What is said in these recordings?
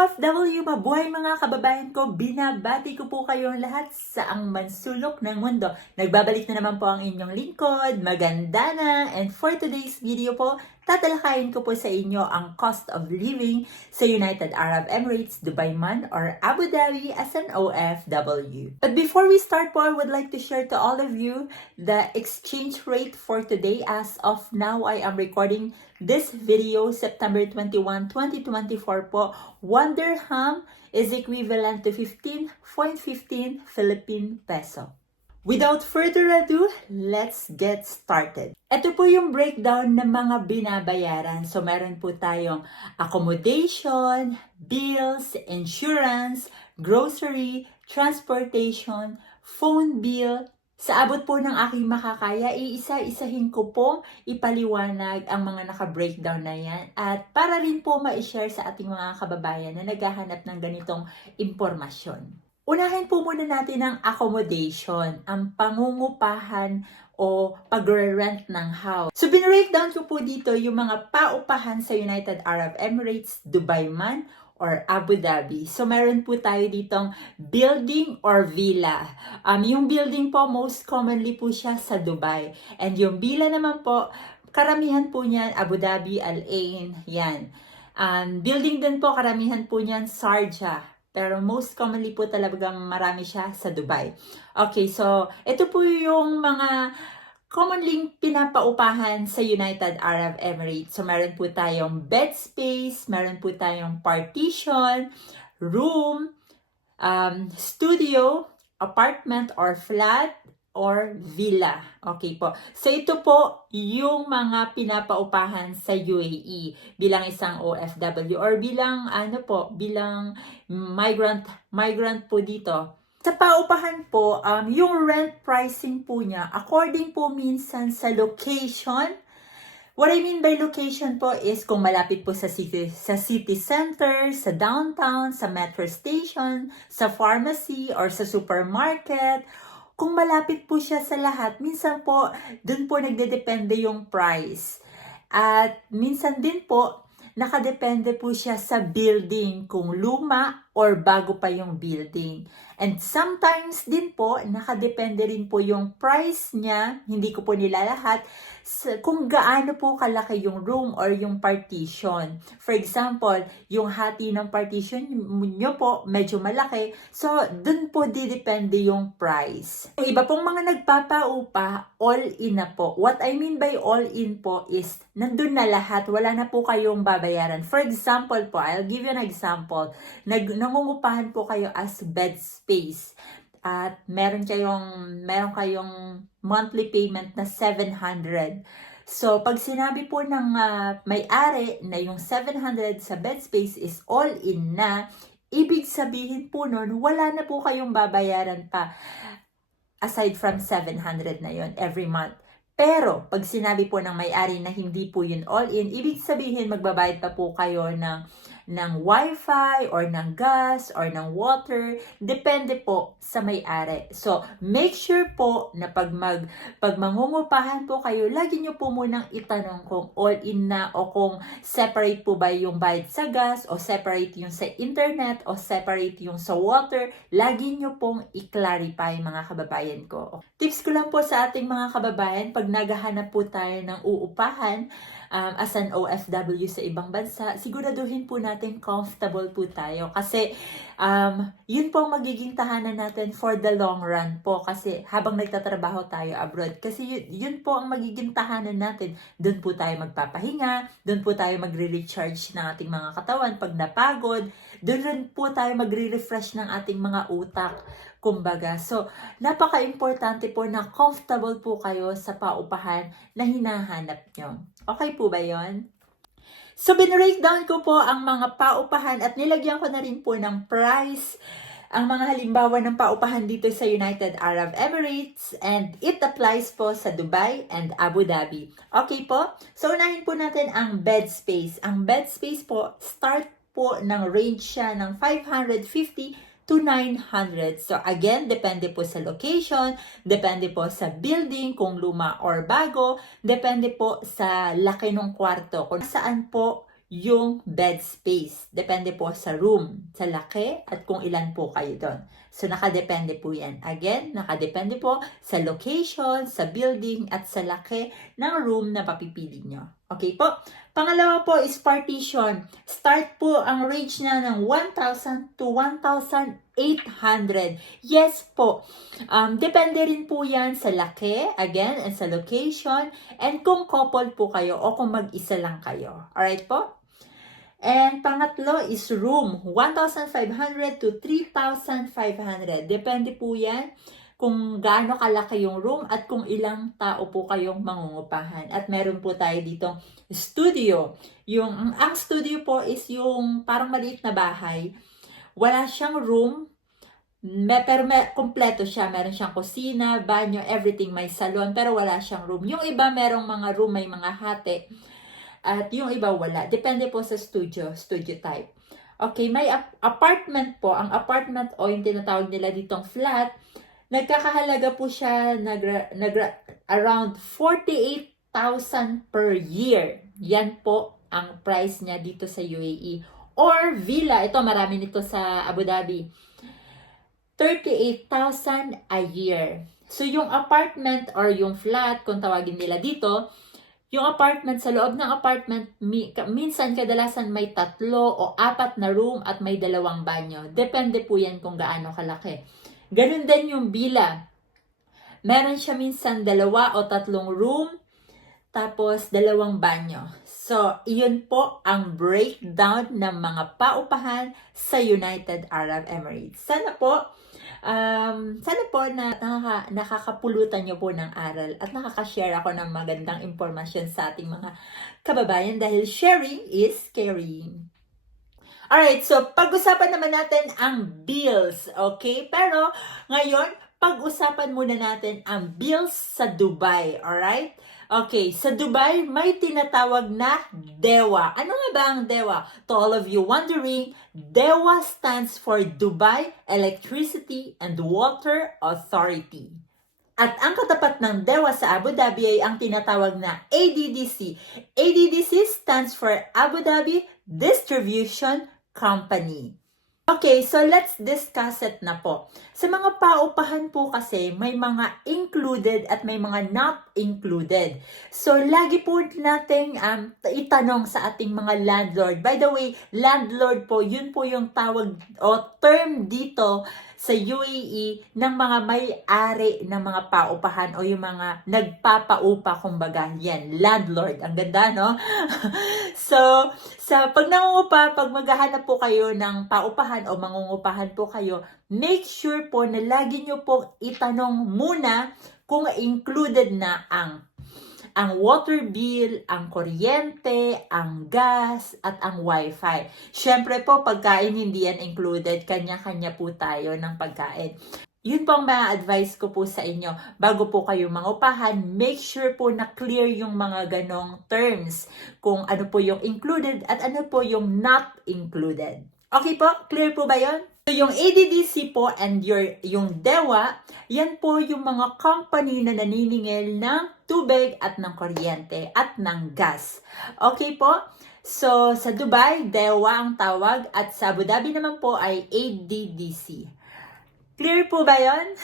OFW, mabuhay mga kababayan ko, binabati ko po kayong lahat sa ang mansulok ng mundo. Nagbabalik na naman po ang inyong lingkod, maganda na, and for today's video po, tatalakayin ko po sa inyo ang cost of living sa United Arab Emirates, Dubai man, or Abu Dhabi as an OFW. But before we start po, I would like to share to all of you the exchange rate for today. As of now, I am recording this video, September 21, 2024 po. 1 dirham is equivalent to 15.15 Philippine peso. Without further ado, let's get started. Ito po yung breakdown ng mga binabayaran. So, meron po tayong accommodation, bills, insurance, grocery, transportation, phone bill. Sa abot po ng aking makakaya, iisa-isahin ko pong ipaliwanag ang mga naka-breakdown na yan. At para rin po ma-share sa ating mga kababayan na naghahanap ng ganitong impormasyon. Unahin po muna natin ang accommodation, ang pangungupahan o pagre-rent ng house. So, binreakdown ko po dito yung mga paupahan sa United Arab Emirates, Dubai man, or Abu Dhabi. So, meron po tayo ditong building or villa. Yung building po, most commonly po siya sa Dubai. And yung villa naman po, karamihan po niyan, Abu Dhabi, Al Ain, yan. Building din po, karamihan po niyan, Sharjah. Pero most commonly po talagang marami siya sa Dubai. Okay, so ito po yung mga commonly pinapaupahan sa United Arab Emirates. So meron po tayong bed space, meron po tayong partition, room, studio, apartment or flat, or villa. Okay po. So ito po yung mga pinapaupahan sa UAE bilang isang OFW or bilang bilang migrant po dito. Sa paupahan po, yung rent pricing po niya according po minsan sa location. What I mean by location po is kung malapit po sa city center, sa downtown, sa metro station, sa pharmacy or sa supermarket. Kung malapit po siya sa lahat, minsan po, dun po nagdedepende yung price. At minsan din po, nakadepende po siya sa building, kung luma or bago pa yung building. And sometimes din po, nakadepende rin po yung price niya, hindi ko po nilalahat, kung gaano po kalaki yung room or yung partition. For example, yung hati ng partition nyo po medyo malaki, so dun po didepende yung price. Yung iba pong mga nagpapaupa, all-in na po. What I mean by all-in po is, nandun na lahat, wala na po kayong babayaran. For example po, I'll give you an example. Nangungupahan po kayo as bed space. At meron kayong monthly payment na 700. So, pag sinabi po ng may-ari na yung 700 sa bed space is all-in na, ibig sabihin po nun, wala na po kayong babayaran pa aside from 700 na yon every month. Pero, pag sinabi po ng may-ari na hindi po yun all-in, ibig sabihin magbabayad pa po kayo ng wifi or ng gas or ng water, depende po sa may-ari. So, make sure po na pag mangungupahan po kayo, lagi nyo po munang itanong kung all-in na o kung separate po ba yung bayad sa gas o separate yung sa internet o separate yung sa water. Lagi nyo pong i-clarify mga kababayan ko. Tips ko lang po sa ating mga kababayan, pag naghahanap po tayo ng uupahan, as an OFW sa ibang bansa, siguraduhin po natin comfortable po tayo. Kasi, yun po ang magiging tahanan natin for the long run po. Kasi habang nagtatrabaho tayo abroad. Kasi yun po ang magiging tahanan natin. Doon po tayo magpapahinga, doon po tayo magre-recharge ng ating mga katawan pag napagod. Doon rin po tayo magre-refresh ng ating mga utak. Kumbaga, so napaka-importante po na comfortable po kayo sa paupahan na hinahanap nyo. Okay po ba yon? So, binreakdown ko po ang mga paupahan at nilagyan ko na rin po ng price ang mga halimbawa ng paupahan dito sa United Arab Emirates and it applies po sa Dubai and Abu Dhabi. Okay po? So, unahin po natin ang bed space. Ang bed space po, start po ng range siya ng 550 to 900. So again, depende po sa location, depende po sa building, kung luma or bago, depende po sa laki ng kwarto, kung saan po yung bed space. Depende po sa room, sa laki, at kung ilan po kayo doon. So, nakadepende po yan. Again, nakadepende po sa location, sa building, at sa laki ng room na papipili nyo. Okay po? Pangalawa po is partition. Start po ang range na ng 1,000 to 1,800. Yes po. Depende rin po yan sa laki, again, and sa location, and kung couple po kayo o kung mag-isa lang kayo. Alright po? And pangatlo is room, 1,500 to 3,500. Depende po yan kung gaano kalaki yung room at kung ilang tao po kayong mangungupahan. At meron po tayo dito studio. Ang studio po is yung parang maliit na bahay. Wala siyang room, pero kompleto siya. Meron siyang kusina, banyo, everything. May salon, pero wala siyang room. Yung iba merong mga room, may mga hati. At yung iba wala. Depende po sa studio type. Okay, may apartment po. Ang apartment o yung tinatawag nila ditong flat, nagkakahalaga po siya around 48,000 per year. Yan po ang price niya dito sa UAE. Or villa, ito marami nito sa Abu Dhabi. 38,000 a year. So yung apartment or yung flat, kung tawagin nila dito, yung apartment, sa loob ng apartment, minsan kadalasan may 3 o 4 na room at may 2 banyo. Depende po yan kung gaano kalaki. Ganun din yung villa. Meron siya minsan 2 o 3 room, tapos 2 banyo. So, iyon po ang breakdown ng mga paupahan sa United Arab Emirates. Sana po na nakakapulutan nyo po ng aral at nakaka-share ako ng magandang impormasyon sa ating mga kababayan dahil sharing is caring. Alright, so pag-usapan naman natin ang bills, okay? Pero ngayon, pag-usapan muna natin ang bills sa Dubai, alright? Okay, sa Dubai, may tinatawag na DEWA. Ano nga ba ang DEWA? To all of you wondering, DEWA stands for Dubai Electricity and Water Authority. At ang katapat ng DEWA sa Abu Dhabi ay ang tinatawag na ADDC. ADDC stands for Abu Dhabi Distribution Company. Okay, so let's discuss it na po. Sa mga paupahan po kasi, may mga included at may mga not included. So, lagi po nating itanong sa ating mga landlord. By the way, landlord po, yun po yung tawag o term dito sa UAE ng mga may-ari ng mga paupahan o yung mga nagpapaupa, kumbaga. Yan, landlord. Ang ganda, no? So, pag nangungupa, pag maghahanap po kayo ng paupahan o mangungupahan po kayo, make sure po na lagi nyo po itanong muna kung included na ang water bill, ang kuryente, ang gas, at ang wifi. Syempre po, pagkain hindi yan included. Kanya-kanya po tayo ng pagkain. Yun po ang mga advice ko po sa inyo. Bago po kayo mangupahan, make sure po na clear yung mga ganong terms. Kung ano po yung included at ano po yung not included. Okay po? Clear po ba yun? So, yung ADDC po and yung DEWA, yan po yung mga company na naniningil ng tubig at ng kuryente at ng gas. Okay po? So, sa Dubai, DEWA ang tawag at sa Abu Dhabi naman po ay ADDC. Clear po ba yun?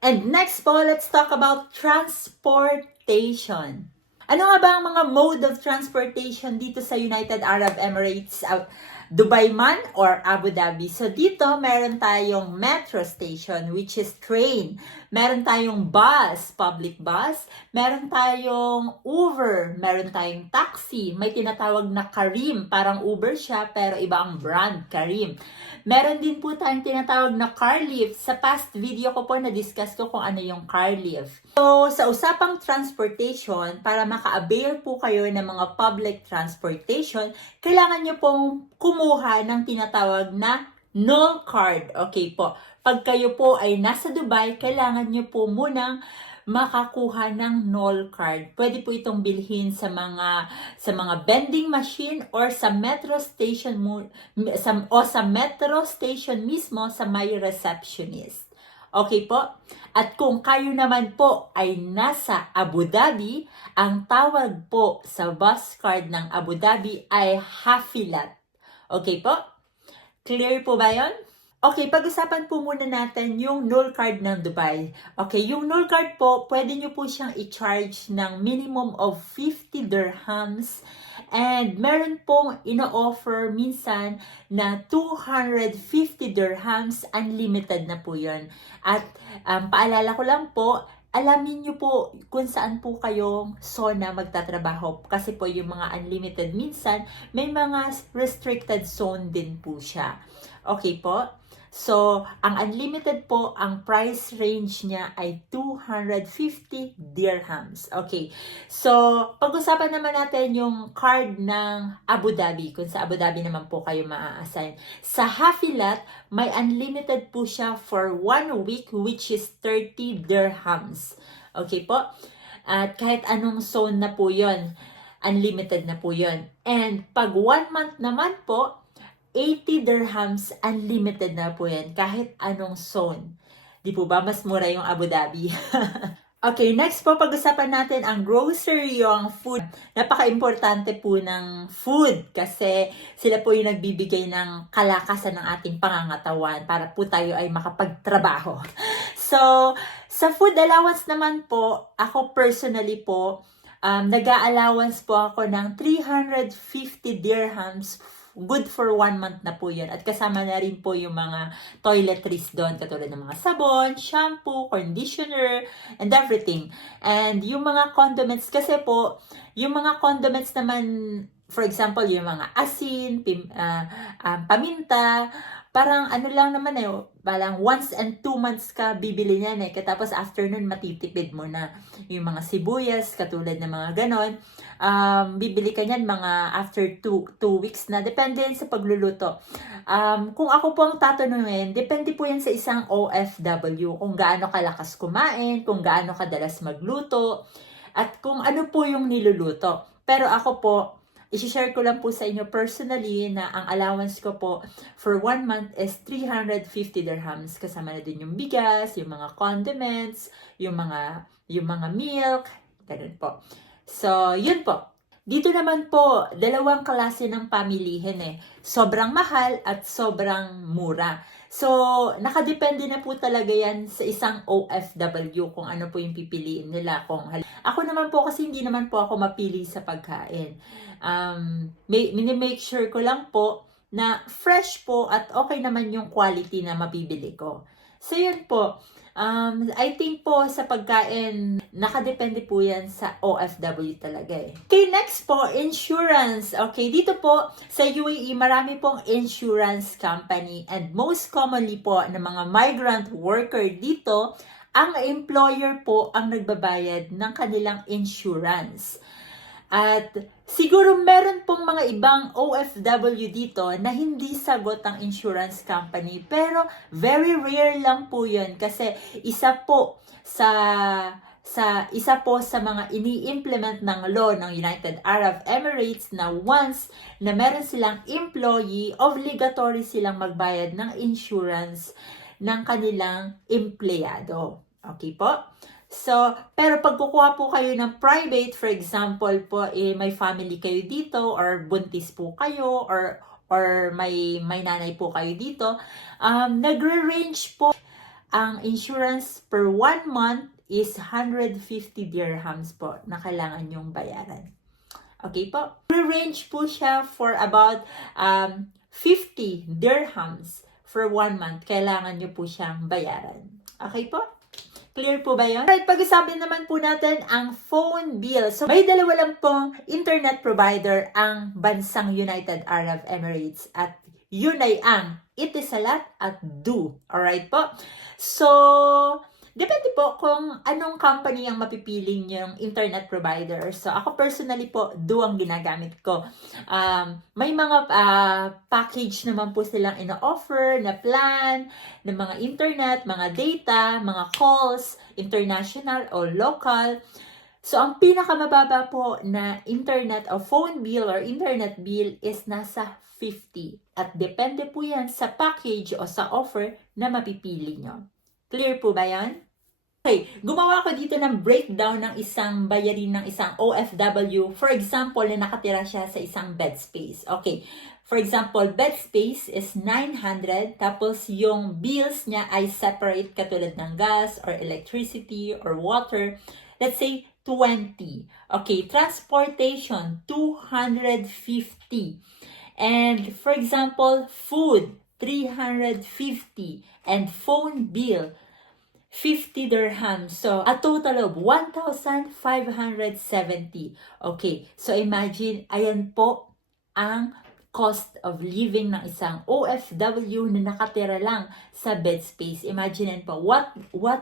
And next po, let's talk about transportation. Ano nga ba ang mga mode of transportation dito sa United Arab Emirates, Dubai man or Abu Dhabi? So dito, meron tayong metro station, which is train. Meron tayong bus, public bus. Meron tayong Uber. Meron tayong taxi. May tinatawag na Careem. Parang Uber siya, pero iba ang brand, Careem. Meron din po tayong tinatawag na car lift. Sa past video ko po, na-discuss ko kung ano yung car lift. So, sa usapang transportation, para maka-avail po kayo ng mga public transportation, kailangan nyo pong kumuha ng tinatawag na NOL card. Okay po. Pag kayo po ay nasa Dubai, kailangan nyo po munang makakuha ng NOL card. Pwede po itong bilhin sa mga vending machine or sa metro station sa metro station mismo sa may receptionist. Okay po? At kung kayo naman po ay nasa Abu Dhabi, ang tawag po sa bus card ng Abu Dhabi ay Hafilat. Okay po? Clear po ba yon? Okay, pag-usapan po muna natin yung null card ng Dubai. Okay, yung null card po, pwede nyo po siyang i-charge ng minimum of 50 dirhams. And meron pong ino-offer minsan na 250 dirhams, unlimited na po yun. At paalala ko lang po, alamin nyo po kung saan po kayong zona magtatrabaho. Kasi po yung mga unlimited minsan, may mga restricted zone din po siya. Okay po? So, ang unlimited po, ang price range niya ay 250 dirhams. Okay. So, pag-usapan naman natin yung card ng Abu Dhabi, kung sa Abu Dhabi naman po kayo maa-assign. Sa Hafilat, may unlimited po siya for 1 week, which is 30 dirhams. Okay po? At kahit anong zone na po yon, unlimited na po yon. And pag 1 month naman po, 80 dirhams, unlimited na po yan, kahit anong zone. Di po ba? Mas mura yung Abu Dhabi. Okay, next po, pag-usapan natin ang grocery, yung food. Napaka-importante po ng food kasi sila po yung nagbibigay ng kalakasan ng ating pangangatawan para po tayo ay makapagtrabaho. So, sa food allowance naman po, ako personally po, nag-a-allowance po ako ng 350 dirhams. Good for 1 month na po yun. At kasama na rin po yung mga toiletries doon, katulad ng mga sabon, shampoo, conditioner, and everything. And yung mga condiments, kasi po, yung mga condiments naman, for example, yung mga asin, paminta, parang ano lang naman parang once and 2 months ka bibili niyan Tapos after nun, matitipid mo na. Yung mga sibuyas, katulad ng mga ganon, bibili ka niyan mga after 2 weeks na. Depende yan sa pagluluto. Kung ako po ang tatanungin, depende po yan sa isang OFW. Kung gaano kalakas kumain, kung gaano kadalas magluto, at kung ano po yung niluluto. Pero ako po, i-share ko lang po sa inyo personally na ang allowance ko po for 1 month is 350 dirhams. Kasama na din yung bigas, yung mga condiments, yung mga milk, ganun po. So, yun po. Dito naman po, dalawang klase ng pamilihin Sobrang mahal at sobrang mura. So, nakadepende na po talaga yan sa isang OFW kung ano po yung pipiliin nila. Ako naman po kasi hindi naman po ako mapili sa pagkain. Make sure ko lang po na fresh po at okay naman yung quality na mabibili ko. So, yun po. I think po sa pagkain, nakadepende po yan sa OFW talaga Okay, next po, insurance. Okay, dito po sa UAE, marami pong insurance company and most commonly po ng mga migrant worker dito, ang employer po ang nagbabayad ng kanilang insurance. At siguro meron pong mga ibang OFW dito na hindi sagot ang insurance company. Pero very rare lang po yun kasi isa po sa mga ini-implement ng law ng United Arab Emirates na once na meron silang employee, obligatory silang magbayad ng insurance ng kanilang empleyado. Okay po? So, pero pag kukuha po kayo ng private, for example po, may family kayo dito, or buntis po kayo, or may nanay po kayo dito, nagre-range po ang insurance per 1 month is 150 dirhams po na kailangan nyong bayaran. Okay po? Nagre-range po siya for about 50 dirhams for 1 month. Kailangan nyo po siyang bayaran. Okay po? Clear po ba yun? Alright, pag-usapan naman po natin ang phone bill. So, may dalawa lang pong internet provider ang bansang United Arab Emirates at yun ay ang Etisalat at Du. Alright po? So, depende po kung anong company ang mapipili niyong internet provider. So, ako personally po, Du ang ginagamit ko. May mga package naman po silang ino-offer na plan, ng mga internet, mga data, mga calls, international o local. So, ang pinakamababa po na internet o phone bill or internet bill is nasa 50. At depende po yan sa package o sa offer na mapipili nyo. Clear po ba yan? Okay, gumawa ko dito ng breakdown ng isang bayarin ng isang OFW. For example, na nakatira siya sa isang bed space. Okay, for example, bed space is 900, tapos yung bills niya ay separate katulad ng gas or electricity or water. Let's say 20. Okay, transportation, 250. And for example, food, 350. And phone bill, 50 dirhams. So, a total of 1,570. Okay, so imagine, ayan po ang cost of living ng isang OFW na nakatira lang sa bed space. Imagine po, what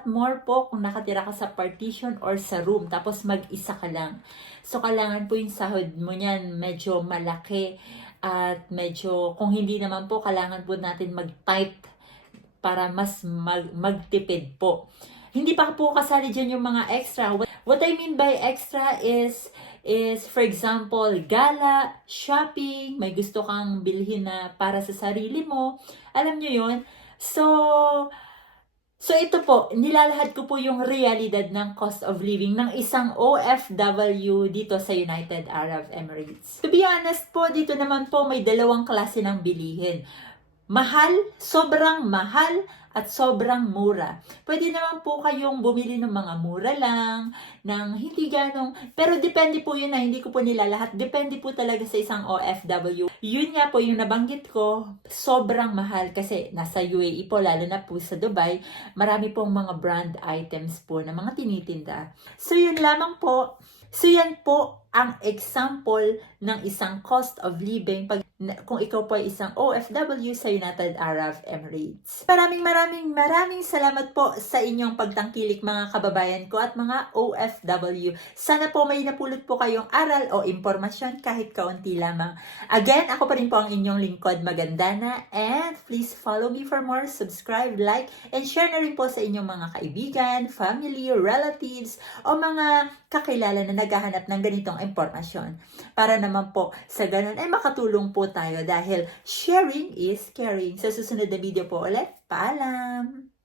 more po kung nakatira ka sa partition or sa room, tapos mag-isa ka lang. So, kailangan po yung sahod mo niyan medyo malaki at medyo, kung hindi naman po, kailangan po natin mag-type para mas magtipid po. Hindi pa po kasali dyan yung mga extra. What I mean by extra is for example, gala, shopping, may gusto kang bilhin na para sa sarili mo. Alam nyo yun? So ito po, nilalahad ko po yung realidad ng cost of living ng isang OFW dito sa United Arab Emirates. To be honest po, dito naman po may dalawang klase ng bilihin. Mahal, sobrang mahal, at sobrang mura. Pwede naman po kayong bumili ng mga mura lang, ng hindi ganong, pero depende po yun na, hindi ko po nilalahat. Depende po talaga sa isang OFW. Yun nga po yung nabanggit ko, sobrang mahal kasi nasa UAE po, lalo na po sa Dubai, marami pong mga brand items po na mga tinitinda. So yun lamang po. So yan po ang example ng isang cost of living kung ikaw po ay isang OFW sa United Arab Emirates. Maraming salamat po sa inyong pagtangkilik mga kababayan ko at mga OFW. Sana po may napulot po kayong aral o impormasyon kahit kaunti lamang. Again, ako pa rin po ang inyong lingkod Magandana, and please follow me for more, subscribe, like, and share na rin po sa inyong mga kaibigan, family, relatives, o mga kakilala na naghahanap ng ganitong impormasyon. Para naman po sa ganun ay makatulong po tayo dahil sharing is caring. Sa susunod na video po ulit, paalam!